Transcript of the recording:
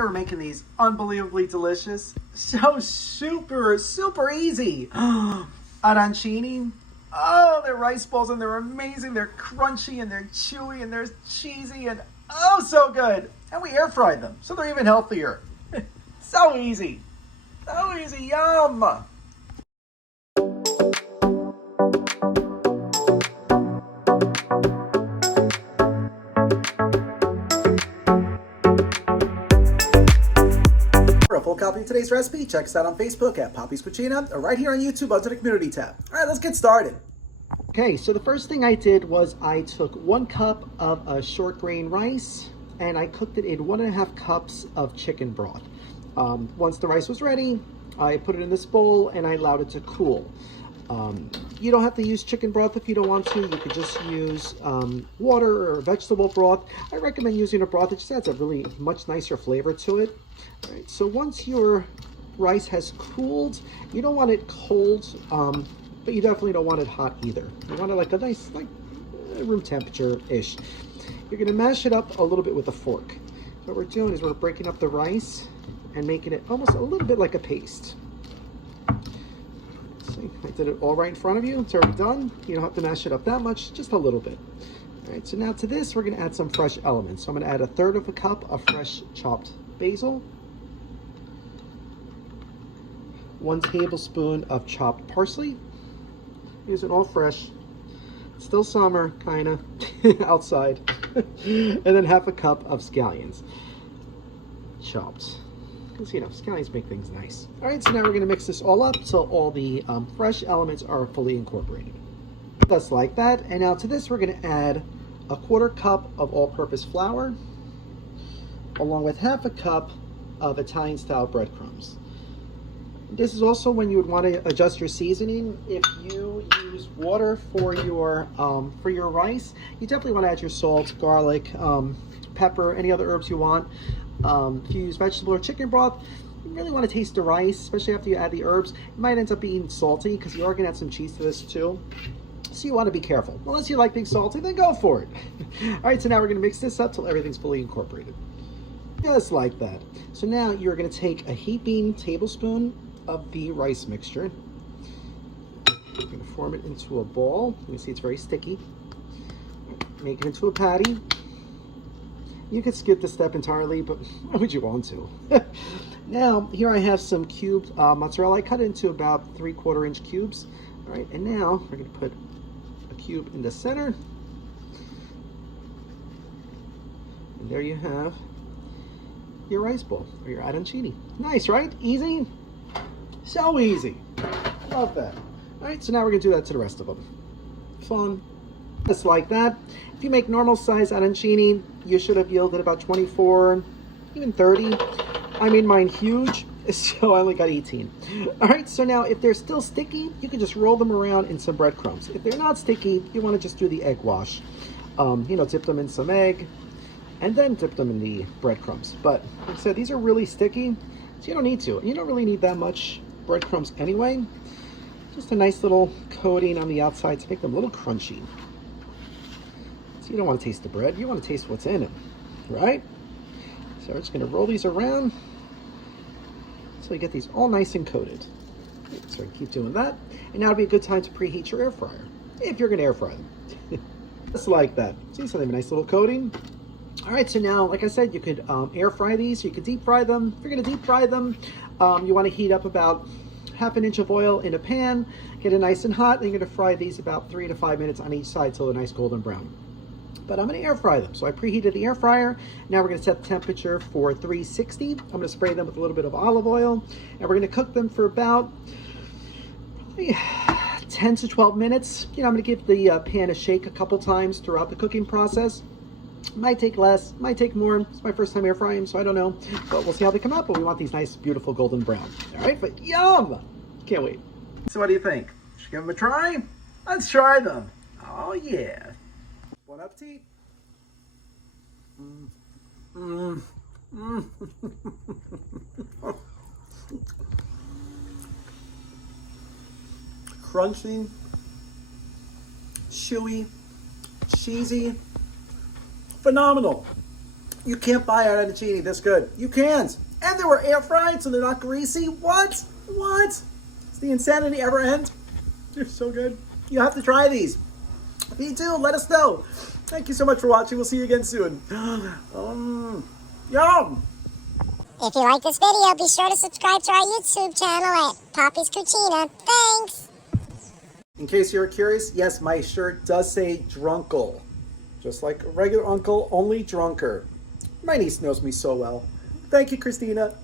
We're making these unbelievably delicious. So super easy. Arancini. Oh, they're rice balls and they're amazing. They're crunchy and they're chewy and they're cheesy and oh so good. And we air fried them, so they're even healthier. So easy. So easy, yum. For a full copy of today's recipe, check us out on Facebook at Poppy's Cucina or right here on YouTube under the community tab. All right, let's get started. Okay, so the first thing I did was I took 1 cup of a short grain rice and I cooked it in 1.5 cups of chicken broth. Once the rice was ready, I put it in this bowl and I allowed it to cool. You don't have to use chicken broth if you don't want to. You could just use water or vegetable broth. I recommend using a broth. It just adds a really much nicer flavor to it. All right, so once your rice has cooled, you don't want it cold, but you definitely don't want it hot either. You want it like a nice, like room temperature-ish. You're gonna mash it up a little bit with a fork. So what we're doing is we're breaking up the rice and making it almost a little bit like a paste. See, I did it all right in front of you. It's already done. You don't have to mash it up that much, just a little bit. All right, so now to this, we're gonna add some fresh elements. So I'm gonna add 1/3 cup of fresh chopped basil, 1 tablespoon of chopped parsley. Use it all fresh. It's still summer, kind of, outside. And then 1/2 cup of scallions, chopped. Because, you know, scallions make things nice. All right, so now we're going to mix this all up so all the fresh elements are fully incorporated. Just like that. And now to this, we're going to add 1/4 cup of all-purpose flour, along with 1/2 cup of Italian-style breadcrumbs. This is also when you would want to adjust your seasoning. If you use water for your rice, you definitely want to add your salt, garlic, pepper, any other herbs you want. If you use vegetable or chicken broth, you really want to taste the rice, especially after you add the herbs. It might end up being salty because you are going to add some cheese to this too. So you want to be careful. Unless you like being salty, then go for it. All right, so now we're going to mix this up till everything's fully incorporated. Just like that. So now you're going to take a heaping tablespoon of the rice mixture. You're going to form it into a ball. You can see it's very sticky. Make it into a patty. You could skip this step entirely, but why would you want to? Now, here I have some cubed mozzarella. I cut it into about 3/4 inch cubes. All right, and now we're going to put a cube in the center. And there you have your rice bowl, or your arancini. Nice, right? Easy? So easy. Love that. All right, so now we're going to do that to the rest of them. Fun. Just like that. If you make normal size arancini, you should have yielded about 24, even 30. I made mine huge, so I only got 18. All right, so now if they're still sticky, you can just roll them around in some breadcrumbs. If they're not sticky, you want to just do the egg wash. You know, dip them in some egg, and then dip them in the breadcrumbs. But like I said, these are really sticky, so you don't need to. You don't really need that much breadcrumbs anyway. Just a nice little coating on the outside to make them a little crunchy. So you don't want to taste the bread, you want to taste what's in it, right? So we're just going to roll these around so you get these all nice and coated. So keep doing that. And now would be a good time to preheat your air fryer, if you're going to air fry them. Just like that. See, so they have a nice little coating. All right, so now, like I said, you could air fry these, you could deep fry them. If you're going to deep fry them, you want to heat up about 1/2 inch of oil in a pan, get it nice and hot, and you're going to fry these about 3 to 5 minutes on each side till they're nice golden brown. But I'm going to air fry them. So I preheated the air fryer. Now we're going to set the temperature for 360. I'm going to spray them with a little bit of olive oil, and we're going to cook them for about probably 10 to 12 minutes. You know, I'm going to give the pan a shake a couple times throughout the cooking process. Might take less, might take more. It's my first time air frying, so I don't know. But we'll see how they come out, but we want these nice, beautiful golden brown. All right, but yum! Can't wait. So what do you think? Should give them a try? Let's try them. Oh, yeah. Bon appetit. Crunchy, chewy, cheesy, phenomenal. You can't buy arancini this good. You can't. And they were air fried, so they're not greasy. What? What? Does the insanity ever end? They're so good. You have to try these. If you do, let us know. Thank you so much for watching. We'll see you again soon. Yum! If you like this video, be sure to subscribe to our YouTube channel at Poppy's Cucina. Thanks! In case you're curious, yes, my shirt does say drunkle. Just like a regular uncle, only drunker. My niece knows me so well. Thank you, Christina.